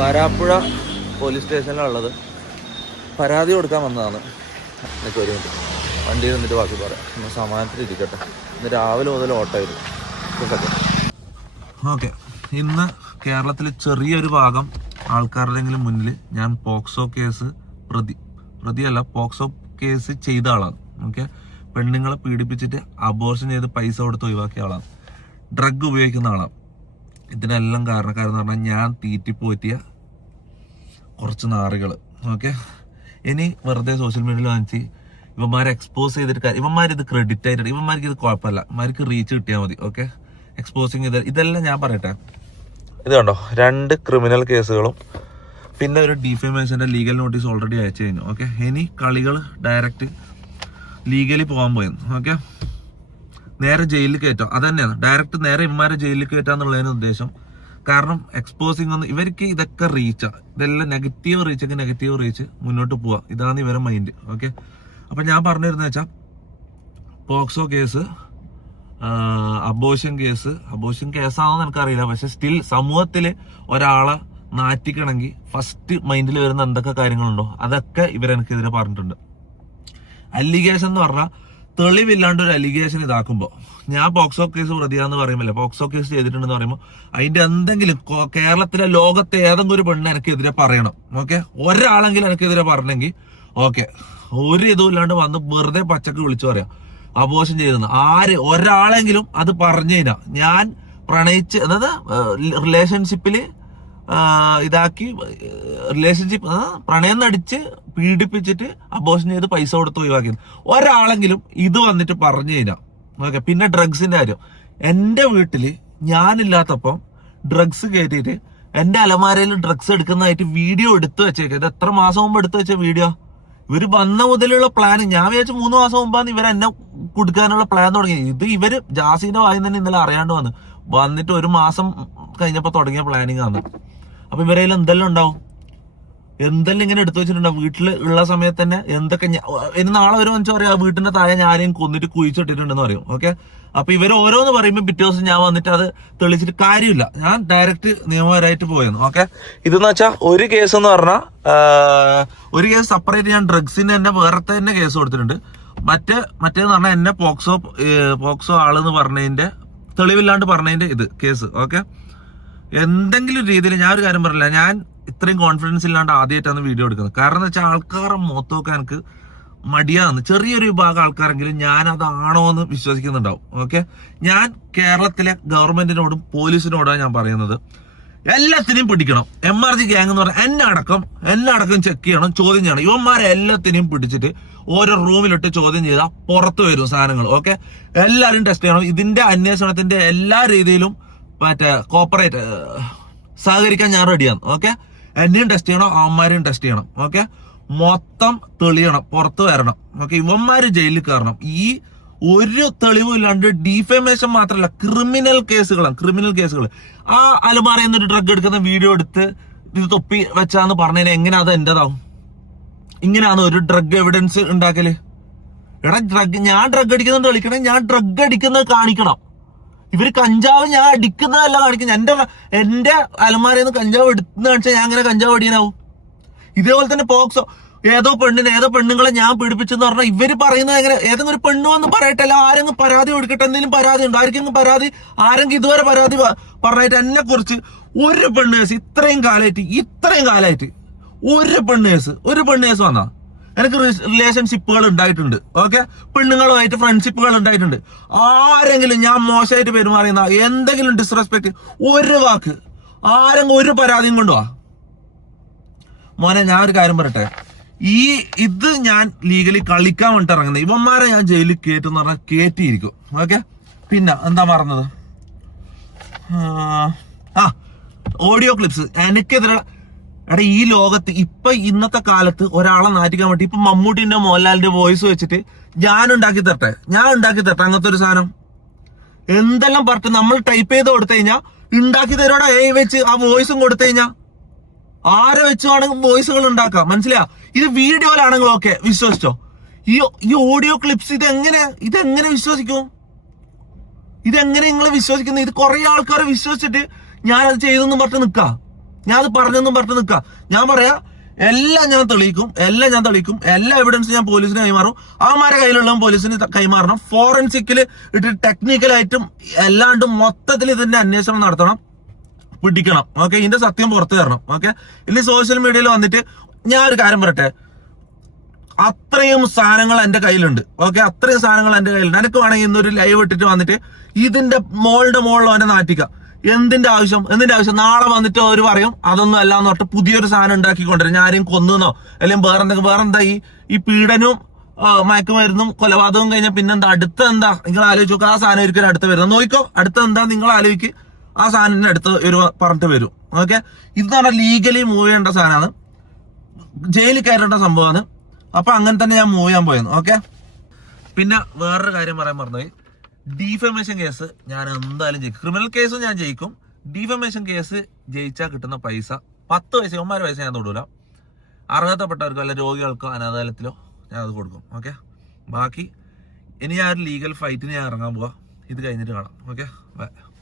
Varapuzha police സ്റ്റേഷനിലുള്ളത്. പരാതി കൊടുക്കാൻ വന്നതാണ്. എനിക്ക് ഒരു മിനിറ്റ് വണ്ടിയിൽ നിന്നിട്ട് ബാക്കി പറയാം. ഒന്ന് സമാധാനത്തിൽ ഇരിക്കട്ടെ. ഇന്ന് രാവിലെ മുതൽ ഓട്ടമായിരുന്നു. ഓക്കെ, ഇന്ന് കേരളത്തിൽ ചെറിയൊരു ഭാഗം ആൾക്കാരുടെങ്കിലും മുന്നിൽ ഞാൻ പോക്സോ കേസ് പ്രതിയല്ല, പോക്സോ കേസ് ചെയ്ത ആളാണ്. ഓക്കെ, പെണ്ണുങ്ങളെ പീഡിപ്പിച്ചിട്ട് അബോർഷൻ ചെയ്ത് പൈസ കൊടുത്ത് ഒഴിവാക്കിയ ആളാണ്. ഡ്രഗ് ഉപയോഗിക്കുന്ന ആളാണ്. ഇതിനെല്ലാം കാരണക്കാരെന്ന് പറഞ്ഞാൽ ഞാൻ തീറ്റിപ്പോറ്റിയ കുറച്ച് നാറികൾ. ഓക്കെ, ഇനി വെറുതെ സോഷ്യൽ മീഡിയയിൽ വാങ്ങിച്ച് ഇവന്മാരെ എക്സ്പോസ് ചെയ്തിട്ട് ഇവന്മാരിത് ക്രെഡിറ്റ് ആയിട്ട് ഇവന്മാർക്ക് ഇത് കുഴപ്പമില്ല, ഇവന്മാർക്ക് റീച്ച് കിട്ടിയാൽ മതി. ഓക്കെ, എക്സ്പോസിങ് ഇതെല്ലാം ഞാൻ പറയട്ടെ. ഇത് കണ്ടോ, 2 ക്രിമിനൽ കേസുകളും പിന്നെ ഒരു ഡിഫേമേഷൻ്റെ ലീഗൽ നോട്ടീസ് ഓൾറെഡി അയച്ചു കഴിഞ്ഞു. ഓക്കെ, ഇനി കളികൾ ഡയറക്റ്റ് ലീഗലി പോകാൻ പോയെന്ന്. ഓക്കെ, നേരെ ജയിലിൽ കയറ്റാം. അത് തന്നെയാണ്, ഡയറക്റ്റ് നേരെ ഇവന്മാരെ ജയിലിൽ കയറ്റാന്നുള്ളതിന് ഉദ്ദേശം. കാരണം എക്സ്പോസിങ് ഒന്നും ഇവർക്ക് ഇതൊക്കെ റീച്ചാണ്. ഇതെല്ലാം നെഗറ്റീവ് റീച്ച് മുന്നോട്ട് പോവാ. ഇതാണ് ഇവരുടെ മൈൻഡ്. ഓക്കെ, അപ്പം ഞാൻ പറഞ്ഞിരുന്ന വെച്ചാൽ പോക്സോ കേസ്, അബോർഷൻ കേസാണെന്ന് എനിക്കറിയില്ല. പക്ഷെ സ്റ്റിൽ സമൂഹത്തിൽ ഒരാളെ നാറ്റിക്കണമെങ്കിൽ ഫസ്റ്റ് മൈൻഡിൽ വരുന്ന എന്തൊക്കെ കാര്യങ്ങളുണ്ടോ അതൊക്കെ ഇവരെനിക്കെതിരെ പറഞ്ഞിട്ടുണ്ട്. അലിഗേഷൻ എന്ന് പറഞ്ഞാൽ തെളിവില്ലാണ്ട് ഒരു അലിഗേഷൻ ഇതാക്കുമ്പോൾ, ഞാൻ പോക്സോ കേസ് പ്രതിയാന്ന് പറയുമ്പോൾ പോക്സോ കേസ് ചെയ്തിട്ടുണ്ടെന്ന് പറയുമ്പോൾ അതിന്റെ എന്തെങ്കിലും കേരളത്തിലെ ലോകത്തെ ഏതെങ്കിലും ഒരു പെണ്ണ് എനിക്കെതിരെ പറയണം. ഓക്കെ, ഒരാളെങ്കിലും എനിക്കെതിരെ പറഞ്ഞെങ്കിൽ ഓക്കെ, ഒരു ഇതുമില്ലാണ്ട് വന്ന് വെറുതെ പച്ചക്ക് വിളിച്ചു പറയാം അബോർഷൻ ചെയ്തെന്ന്. ഒരാളെങ്കിലും അത് പറഞ്ഞു കഴിഞ്ഞാൽ ഞാൻ പ്രണയിച്ച്, അതായത് റിലേഷൻഷിപ്പില് പ്രണയം നടിച്ച് പീഡിപ്പിച്ചിട്ട് അബോർഷൻ ചെയ്ത് പൈസ കൊടുത്ത് ഒഴിവാക്കിയത് ഒരാളെങ്കിലും ഇത് വന്നിട്ട് പറഞ്ഞു കഴിഞ്ഞാൽ ഓക്കെ. പിന്നെ ഡ്രഗ്സിന്റെ കാര്യം, എന്റെ വീട്ടില് ഞാനില്ലാത്തപ്പം ഡ്രഗ്സ് കയറ്റിയിട്ട് എന്റെ അലമാരയിൽ ഡ്രഗ്സ് എടുക്കുന്നതായിട്ട് വീഡിയോ എടുത്തു വെച്ചേക്കാം. ഇത് എത്ര മാസം മുമ്പ് എടുത്തു വെച്ച വീഡിയോ? ഇവര് വന്ന മുതലുള്ള പ്ലാൻ, ഞാൻ വിചാരിച്ചു 3 മാസം മുമ്പാണ് ഇവരെന്നെ കൊടുക്കാനുള്ള പ്ലാൻ തുടങ്ങി. ഇത് ഇവര് ജാസിന്റെ വായി തന്നെ ഇന്നലെ അറിയാണ്ട് വന്നിട്ട് 1 മാസം കഴിഞ്ഞപ്പോ തുടങ്ങിയ പ്ലാനിങ് ആണ്. അപ്പൊ ഇവരേൽ എന്തെല്ലാം ഉണ്ടാവും, എന്തെല്ലാം ഇങ്ങനെ എടുത്തു വെച്ചിട്ടുണ്ടാവും വീട്ടിൽ ഉള്ള സമയത്ത് തന്നെ. എന്തൊക്കെ ഇനി നാളെ ഒരു മനുഷ്യ പറയാം വീട്ടിന്റെ താഴെ ഞാനും കൊന്നിട്ട് കുഴിച്ചിട്ടിട്ടുണ്ടെന്ന് പറയും. ഓക്കെ, അപ്പൊ ഇവർ ഓരോന്ന് പറയുമ്പോൾ പിറ്റേ ദിവസം ഞാൻ വന്നിട്ട് അത് തെളിച്ചിട്ട് കാര്യമില്ല. ഞാൻ ഡയറക്റ്റ് നിയമപരമായിട്ട് പോയെന്ന്. ഓക്കെ, ഇതെന്ന് വെച്ചാൽ ഒരു കേസ് എന്ന് പറഞ്ഞാൽ ഒരു കേസ് സെപ്പറേറ്റ് ഞാൻ ഡ്രഗ്സിന് തന്നെ വേറെ തന്നെ കേസ് കൊടുത്തിട്ടുണ്ട്. മറ്റേന്ന് പറഞ്ഞാൽ എന്നെ പോക്സോ ആളെന്ന് പറഞ്ഞതിന്റെ തെളിവില്ലാണ്ട് പറഞ്ഞതിന്റെ ഇത് കേസ്. ഓക്കെ, എന്തെങ്കിലും രീതിയിൽ ഞാൻ ഒരു കാര്യം പറഞ്ഞില്ല, ഞാൻ ഇത്രയും കോൺഫിഡൻസ് ഇല്ലാണ്ട് ആദ്യമായിട്ടാണ് വീഡിയോ എടുക്കുന്നത്. കാരണം എന്ന് വെച്ചാൽ ആൾക്കാരെ മുഖത്ത് നോക്കാൻ എനിക്ക് മടിയാന്ന്. ചെറിയൊരു വിഭാഗം ആൾക്കാരെങ്കിലും ഞാൻ അതാണോ എന്ന് വിശ്വസിക്കുന്നുണ്ടാവും. ഓക്കെ, ഞാൻ കേരളത്തിലെ ഗവൺമെന്റിനോടും പോലീസിനോടാണ് ഞാൻ പറയുന്നത്, എല്ലാത്തിനെയും പിടിക്കണം. MRG ഗ്യാങ് എന്ന് പറഞ്ഞാൽ എന്നെ അടക്കം ചെക്ക് ചെയ്യണം, ചോദ്യം ചെയ്യണം. ഇവന്മാരെ എല്ലാത്തിനെയും പിടിച്ചിട്ട് ഓരോ റൂമിലിട്ട് ചോദ്യം ചെയ്താൽ പുറത്തു വരും സാധനങ്ങൾ. ഓക്കെ, എല്ലാവരും ടെസ്റ്റ് ചെയ്യണം. ഇതിന്റെ അന്വേഷണത്തിന്റെ എല്ലാ രീതിയിലും കോപ്പറേറ്റ് സഹകരിക്കാൻ ഞാൻ റെഡിയാണ്. ഓക്കെ, എന്നെയും ടെസ്റ്റ് ചെയ്യണം, അവന്മാരെയും ടെസ്റ്റ് ചെയ്യണം. ഓക്കെ, മൊത്തം തെളിയണം, പുറത്തു വരണം. ഓക്കെ, ഇവന്മാര് ജയിലിൽ കയറണം. ഈ ഒരു തെളിവും ഇല്ലാണ്ട് ഡിഫേമേഷൻ മാത്രമല്ല, ക്രിമിനൽ കേസുകൾ ആ അലമാരയിൽ നിന്നൊരു ഡ്രഗ് എടുക്കുന്ന വീഡിയോ എടുത്ത് ഇത് തൊപ്പി വെച്ചാന്ന് പറഞ്ഞതിന് എങ്ങനെ അത് എന്റേതാവും? ഇങ്ങനെയാണ് ഒരു ഡ്രഗ് എവിഡൻസ് ഉണ്ടാക്കല്. ഞാൻ ഡ്രഗ് അടിക്കുന്നുണ്ട് കളിക്കണം, ഞാൻ ഡ്രഗ് അടിക്കുന്നത് കാണിക്കണം. ഇവര് കഞ്ചാവ് ഞാൻ അടിക്കുന്നതല്ല കാണിക്കുന്നത്. എന്റെ അലമാരയിൽ നിന്ന് കഞ്ചാവ് എടുക്കുന്ന കാണിച്ചാൽ ഞാൻ അങ്ങനെ കഞ്ചാവ് അടിയാനാവും. ഇതേപോലെ തന്നെ പോക്സോ ഏതോ പെണ്ണുങ്ങളെ ഞാൻ പീഡിപ്പിച്ചെന്ന് പറഞ്ഞാൽ ഇവര് പറയുന്നത് എങ്ങനെ? ഏതെങ്കിലും ഒരു പെണ്ണ് വന്ന് പറയട്ടെ, അല്ല ആരെങ്കിലും പരാതി കൊടുക്കട്ടെ. എന്തെങ്കിലും പരാതി ഉണ്ടോ? ആരെങ്കിലും ഇതുവരെ പരാതി പറഞ്ഞിട്ട് എന്നെ കുറിച്ച് ഒരു പെണ്ണ് കേസ് ഇത്രയും കാലമായിട്ട് ഒരു പെണ്ണ് കേസ് വന്നാ? എനിക്ക് റിലേഷൻഷിപ്പുകൾ ഉണ്ടായിട്ടുണ്ട്. ഓക്കെ, പെണ്ണുങ്ങളുമായിട്ട് ഫ്രണ്ട്ഷിപ്പുകൾ ഉണ്ടായിട്ടുണ്ട്. ആരെങ്കിലും ഞാൻ മോശമായിട്ട് പെരുമാറിയുന്ന എന്തെങ്കിലും ഡിസ്റെസ്പെക്ട് ഒരു വാക്ക് ആരെങ്കിലും ഒരു പരാതിയും കൊണ്ടുവാ മോനെ. ഞാൻ ഒരു കാര്യം പറയട്ടെ, ഇത് ഞാൻ ലീഗലി കളിക്കാൻ വേണ്ടിട്ട് ഇറങ്ങുന്നത്. ഇവന്മാരെ ഞാൻ ജയിലിൽ കയറ്റുന്ന പറഞ്ഞാൽ കയറ്റിയിരിക്കും. ഓക്കെ, പിന്നെ എന്താ പറഞ്ഞത്, ഓഡിയോ ക്ലിപ്സ് എനിക്കെതിരെ. ഈ ലോകത്ത് ഇന്നത്തെ കാലത്ത് ഒരാളെ നാറ്റിക്കാൻ വേണ്ടി മമ്മൂട്ടിന്റെ മോഹൻലാലിന്റെ വോയിസ് വെച്ചിട്ട് ഞാൻ ഉണ്ടാക്കി തരട്ടെ അങ്ങനത്തെ ഒരു സാധനം എന്തെല്ലാം പറഞ്ഞിട്ട് നമ്മൾ ടൈപ്പ് ചെയ്ത് കൊടുത്തു കഴിഞ്ഞാൽ ഉണ്ടാക്കി തരോടെ വെച്ച് ആ വോയിസും കൊടുത്തു കഴിഞ്ഞാൽ ആരെ വെച്ചുവാണെങ്കിൽ വോയിസുകൾ ഉണ്ടാക്കാം. മനസ്സിലാ? ഇത് വീഡിയോയിലാണെങ്കിൽ ഓക്കെ വിശ്വസിച്ചോ. ഈ ഓഡിയോ ക്ലിപ്സ് ഇതെങ്ങനെ വിശ്വസിക്കും? ഇതെങ്ങനെ നിങ്ങൾ വിശ്വസിക്കുന്നത്? ഇത് കുറെ ആൾക്കാർ വിശ്വസിച്ചിട്ട് ഞാനത് ചെയ്തെന്ന് പറഞ്ഞിട്ട് നിൽക്കാം. ഞാൻ അത് പറഞ്ഞെന്നും പറഞ്ഞിട്ട് നിൽക്കാം. ഞാൻ പറയാ എല്ലാം ഞാൻ തെളിയിക്കും, എല്ലാ എവിഡൻസും ഞാൻ പോലീസിന് കൈമാറും. അവന്മാരെ കയ്യിലുള്ള പോലീസിന് കൈമാറണം. ഫോറൻസിക്കില് ഇട്ട് ടെക്നിക്കലായിട്ടും എല്ലാണ്ടും മൊത്തത്തിൽ ഇതിന്റെ അന്വേഷണം നടത്തണം, പിടിക്കണം. ഓക്കെ, ഇതിന്റെ സത്യം പുറത്തു തരണം. ഓക്കെ, ഇനി സോഷ്യൽ മീഡിയയിൽ വന്നിട്ട് ഞാൻ ഒരു കാര്യം പറയട്ടെ, അത്രയും സാധനങ്ങൾ എന്റെ കയ്യിലുണ്ട്. ഓക്കെ, അത്രയും സാധനങ്ങൾ എന്റെ കയ്യിലുണ്ട്. എനിക്ക് വേണമെങ്കിൽ ഇന്നൊരു ലൈവ് ഇട്ടിട്ട് വന്നിട്ട് ഇതിന്റെ മോളിലോ എന്നെ നാട്ടിക്കാം. എന്തിന്റെ ആവശ്യം? നാളെ വന്നിട്ട് അവർ പറയും അതൊന്നും അല്ലാന്ന് പറഞ്ഞിട്ട് പുതിയൊരു സാധനം ഉണ്ടാക്കിക്കൊണ്ടിരും. ഞാൻ ആരെയും കൊന്നുന്നോ അല്ലെങ്കിൽ വേറെന്താ ഈ പീഡനവും മയക്കുമരുന്നും കൊലപാതകവും കഴിഞ്ഞാൽ പിന്നെന്താ അടുത്ത എന്താ? നിങ്ങൾ ആലോചിച്ച് നോക്കുക. ആ സാധനം ഒരിക്കലും അടുത്ത് വരുന്നത് നോക്കിക്കോ. അടുത്ത എന്താ നിങ്ങൾ ആലോചിക്ക്. ആ സാധനത്തിന് അടുത്ത് ഒരു പറഞ്ഞിട്ട് വരും. ഓക്കെ, ഇതെന്ന് പറഞ്ഞാൽ ലീഗലി മൂവ് ചെയ്യേണ്ട സാധനമാണ്, ജയിലിൽ കയറേണ്ട സംഭവമാണ്. അപ്പൊ അങ്ങനെ തന്നെ ഞാൻ മൂവ് ചെയ്യാൻ പോയെന്ന്. ഓക്കെ, പിന്നെ വേറൊരു കാര്യം പറയാൻ പറഞ്ഞത്, ഡീഫമേഷൻ കേസ് ഞാൻ എന്തായാലും ജയിക്കും. ക്രിമിനൽ കേസും ഞാൻ ജയിക്കും. ഡീഫമേഷൻ കേസ് ജയിച്ചാൽ കിട്ടുന്ന പൈസ 10 പൈസ 9 പൈസ ഞാൻ തൊടൂല. അർഹതപ്പെട്ടവർക്കോ അല്ല രോഗികൾക്കോ അനാഥാലയത്തിലോ ഞാൻ അത് കൊടുക്കും. ഓക്കെ, ബാക്കി ഇനി ഞാൻ ഒരു ലീഗൽ ഫൈറ്റിന് ഞാൻ ഇറങ്ങാൻ പോവാ. ഇത് കഴിഞ്ഞിട്ട് കാണാം. Okay, by.